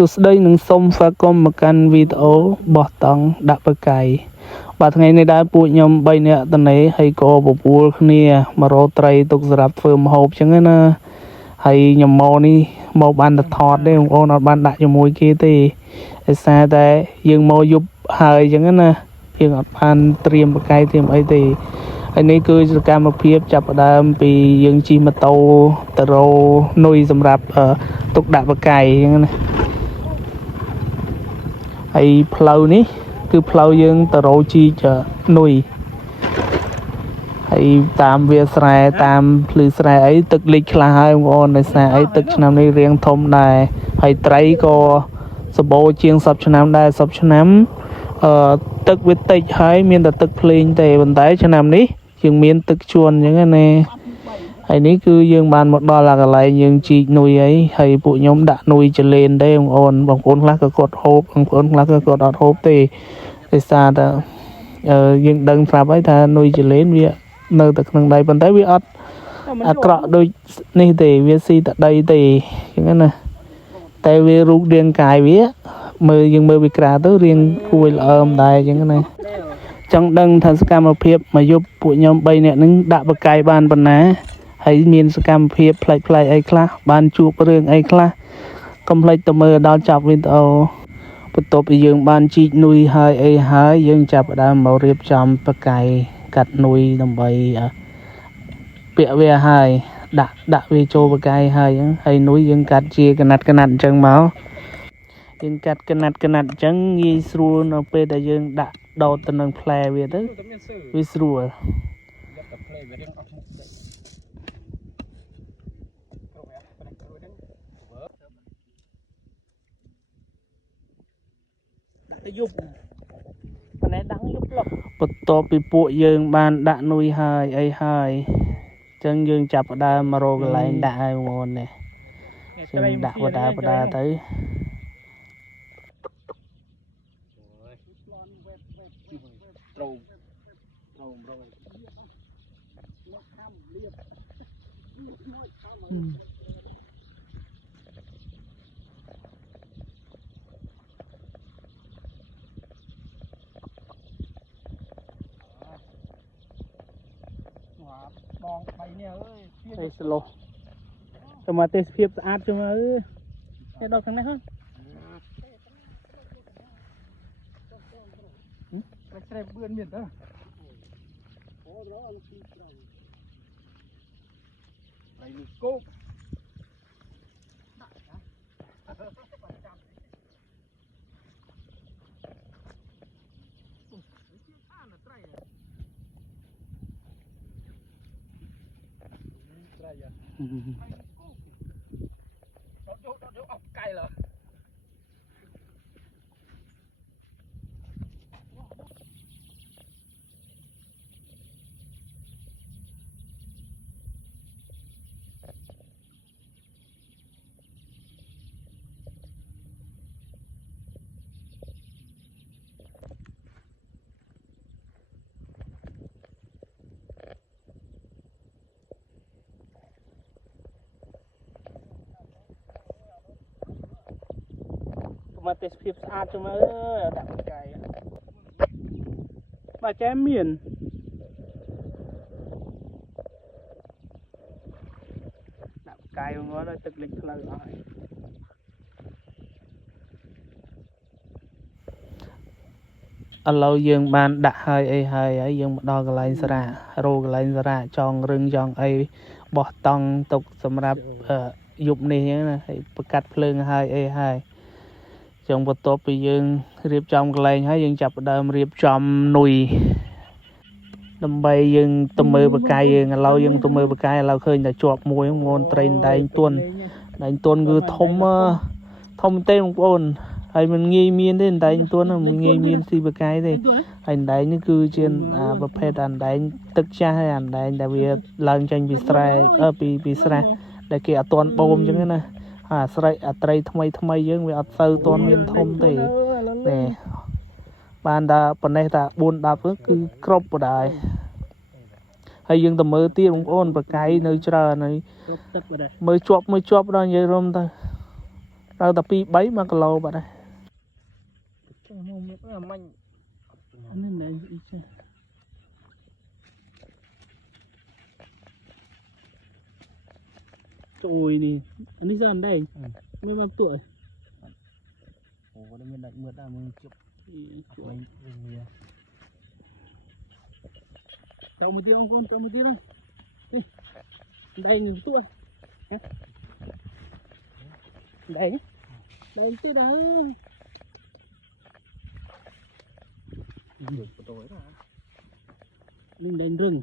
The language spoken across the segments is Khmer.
សួស្តីនឹងសូមស្វាគមន៍មកកាន់វីដេអូបោះតង់ដាក់បកាយបាទថ្ងៃនេះដែរពួកខ្ញុំ3នាក់តនេហើយក៏បបួលគ្នាមករកត្រីទុកសម្រាប់ធ្វើម្ហូបអញ្ចឹងណាហើយខ្ញុំមកនេះមកបានតែថតទេបងប្អូនអត់បានដាក់ជាមួយគេទេដោយសារតែយើងមកយប់ហើយអញ្ចឹងណាយើងអត់បានត្រៀមបកាយត្រៀមអីទេហើយនេះគឺសកម្មភាពចាប់ផ្ដើមពីយើងជិះម៉ូតូទៅរកនុយសម្រាប់ទុកដាក់បកាយអញ្ចឹងណាហើយផ្លូវនេះគឺផ្លូវយើងទៅរកជីកនុយហើយតាមវាស្រែតាមភ្លឺស្រែអីទឹកលិចខ្លះហើយបងប្អូនដោយសារអីទឹកឆ្នាំនេះរៀងធំដែរហើយត្រីក៏សម្បូរជាង10ឆ្នាំដែរ10ឆ្នាំទឹកវាតិចហើយមានតែទឹកភ្លេងទេប៉ុន្តែឆ្នាំនេះយើងមានទឹកជួនអញ្ចឹងណាហើយនេះគឺយើងបានមកដល់កន្លែងយើងជីកនុយហើយពួកខ្ញុំដាក់នុយចលេនទេបងប្អូនខ្លះក៏គាត់ហូបបងប្អូនខ្លះក៏គាត់អត់ហូបទេដោយសារតែយើងដឹងប្រាប់ហើយថានុយចលេនវានៅតែក្នុងដីប៉ុន្តែវាអត់អាក្រក់ដូចនេះទេវាស៊ីតែដីទេអញ្ចឹងណាតែវារូបរាងកាយវាយើងមើលពីក្រៅទៅរាងគួរល្អមដែរអញ្ចឹងណាចង់ដឹងថាសកម្មភាពមកយប់ពួកខ្ញុំ3នាក់នឹងដាក់បកាយបានប៉ុណ្ណាហើយមានសកម្មភាពប្លែកៗអីខ្លះបានជួបរឿងអីខ្លះកុំភ្លេចទៅមើលដល់ចប់វីដេអូបន្ទាប់ពីយើងបានជីកនុយហើយអីហើយយើងចាប់ផ្ដើមមករៀបចំបកាយកាត់នុយដើម្បីពាក់វាហើយដាក់វាចូលបកាយហើយអញ្ចឹងហើយនុយយើងកាត់ជាកណាត់អញ្ចឹងមកយើងកាត់កណាត់អញ្ចឹងងាយស្រួលនៅពេលដែលយើងដាក់ដោតទៅនឹងផ្លែវាទៅវាស្រួលដាក់ទៅយប់ប៉ុន្តែដាក់យប់ឡោះបន្ទាប់ពីពួកយើងបានដាក់នុយហើយអីហើយអញ្ចឹងយើងចាប់ផ្ដើមមករកកន្លែងដាក់ហើយបងប្អូននេះយើងដាក់បដាទៅបង3នេះអើយស្លោទៅមកទេសភាពស្អាតជុំអើយនេះដល់ខាងនេះហ៎ស្រែបឿនមានតើអូរអត់ទីស្រែហើយនេះគោកយកអស់កៃឡើយមកទេសភាពស្អាតជុំអើយដាក់បកាយបាទចែមានដាក់បកាយងល់ទឹកលិចផ្លូវអស់ហើយឥឡូវយើងបានដាក់ហើយអីហើយយើងមកដល់កន្លែងសារ៉ារោកន្លែងសារ៉ាចងរឹងចងអីបោះតង់ទុកសម្រាប់យប់នេះហ្នឹងណាហើយប្រកាត់ភ្លើងហើយអីហើយចឹងបន្ទាប់ពីយើងរៀបចំកន្លែងហើយយើងចាប់ផ្ដើមរៀបចំនុយដើម្បីយើងទៅមើលបកាយយើងឥឡូវយើងទៅមើលបកាយឥឡូវឃើញតែជាប់មួយងន់ត្រីដែងទន់គឺធំទេបងប្អូនហើយมันងាយមានទេដែងទន់มันងាយមានស៊ីបកាយទេហើយដែងនេះគឺជាប្រភេទដែងទឹកចាស់ហើយដែងដែលវាឡើងចេញពីស្រែពីស្រះដែលគេអត់ទាន់បូមអញ្ចឹងណាអាត្រីថ្មីយើងវាអត់ទៅទាន់មានធំទេនេះបានតែប៉ុណ្ណេះតែ4-10គឺគ្រប់បដាយ hay dương tầm mơ tiêu ôn và cái nơi chờ này mới chọp đó như rôm ta đâu tập pi bấy mà lô bạn đây nên này trời đi anh đi ra đây mấy năm tuổi ồ đây mình đặt mượt là mình chụp lấy về cho một tí ông con cho một tí thôi đi đây người tuổi đây đây cái đó được tối đó mình đánh rừng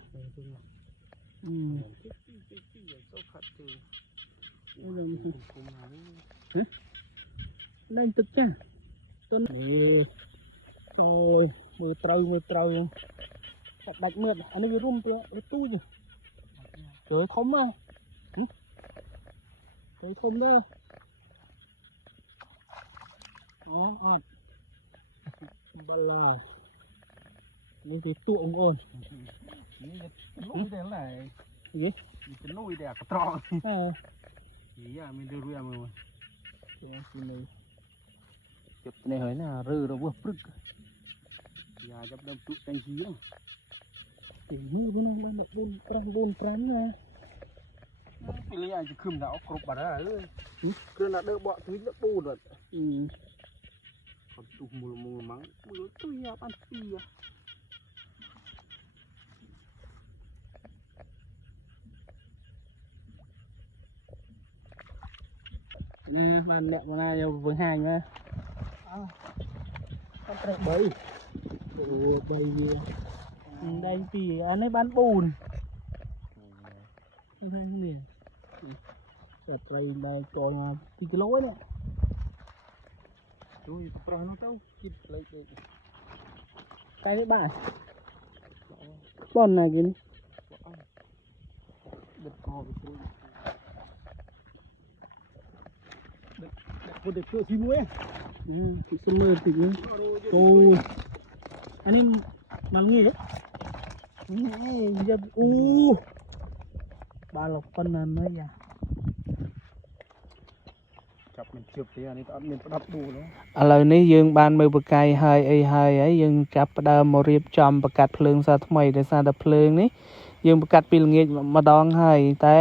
đánh tức cha tôi nè rồi mưa trâu đặt mượt anh ấy rung tựa tu gì trời thấm à trời thấm đó ó balaนี่คือตัวองค์อ่อน นี่ลุยเดี๋ยวไหน gì เป็นลุยเดี๋ยวกระตรอกgì à mình đưa ruồi mà cái này chụp này hỏi là rư đâu vừa prức giờ chụp đâm tụ canh khí đâu thì như thế nào là buôn trắng ra cái này chỉ khum đã cột bả ra rồi cứ là đỡ bọ túi đỡ bu rồi còn tụ mù mắng mù túi à ăn phi à bạn đẹp mà này với hàng nha con trệ bầy bầy gì đây vì anh ấy bán bùn không thấy không liền đẹp đây là còn thì cái lối này rồi pro nó tao kịp lấy cái đấy bạn con này kìa đứt co cái được chưa xí muối thì xin mời thì nữa cô anh em mà nghe đấy giờ ba lộc phân là mấy à chụp mình chụp thì anh ấy mình đắp đủ đó ឥឡូវនេះយើងបានមើលបកាយហើយអីហើយយើងចាប់ផ្ដើមមករៀបចំបកាត់ភ្លើងសារថ្មីដោយសារតែភ្លើងនេះយើងបកាត់ពីល្ងាចម្ដងហើយតែ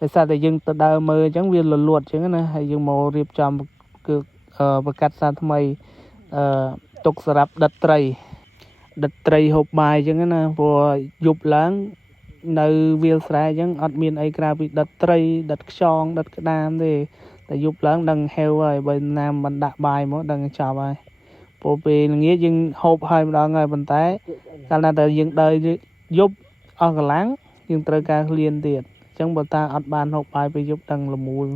ដោយសារតែយើងទៅដើរមើលអញ្ចឹងវាលលួតអញ្ចឹងណាហើយយើងមករៀបចំគឺបកាត់សារថ្មីទុកសម្រាប់ដិតត្រីហូបបាយអញ្ចឹងណាព្រោះយប់ឡើងនៅវាលស្រែអញ្ចឹងអត់មានអីក្រៅពីដិតត្រីដិតខ្យងដិតក្តាមទេតែយប់ឡើងដឹងហេវហើយបើណាមមិនដាក់បាយមកដឹងចប់ហើយព្រោះពេលល្ងាចយើងហូបហើយម្ដងហើយប៉ុន្តែកាលណាតែយើងដើរយប់អស់កម្លាំងយើងត្រូវការឃ្លានទៀតអញ្ចឹងបើតាអត់បានហូបបាយពេលយប់ដឹងល្មូល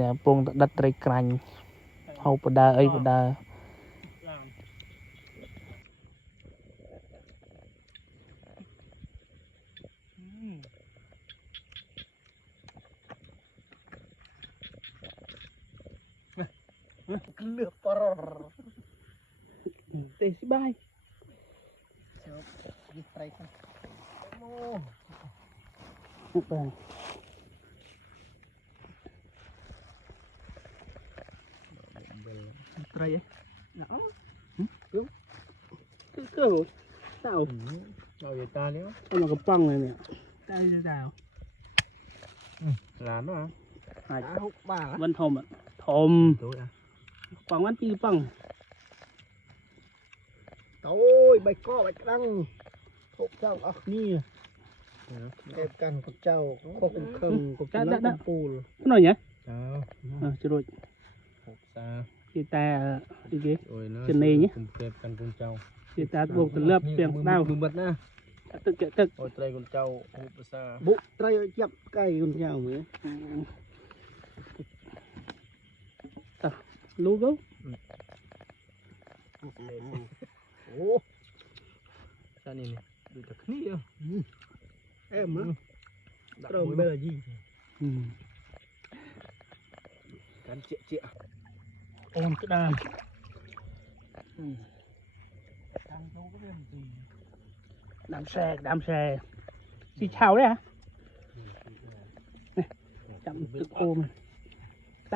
នេះពងដិតត្រីក្រាញ់ហូបបដើអីបដើលឿបរទេស្បាយ đi tay con hút vào tay ấy nó cứ sao rồi vậy ta nếu ăn một cái băng này nè tay sao làm đó hả hút ba vân thồm ạ thồm tối à quảng văn chi băng tối bạch co bạch đăng hộp trâu ốc nia đẹp cần cục trâu khô cùng khừng cục trâu đá pù cái này nhỉ chưa rồi hộp xa chị ta đi ghế chân này nhé đẹp cần con trâu chị ta buộc từ lớp tiền đau bùm bật nè thực ôi trai con trâu hộp xa bụng trai chậm cây con trâu nữa lú gấu ố sao này nè được thật ní em á trâu bây là gì cắn chịa ôm cái đàn đám xe xì chào đấy hả này chậm tự ôm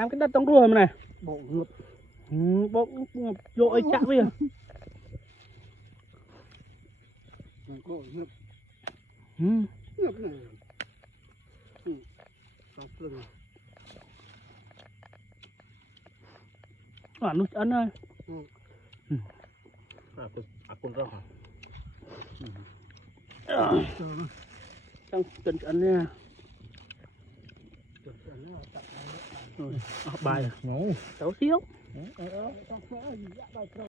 tam cái đất trong ruồi mà này bộ ngược bộ vô ấy chạm bây giờ bộ ngược ừ. ngược này xong lưng Nó ăn ơi con rau trong tuần ăn nha bài cháu xíu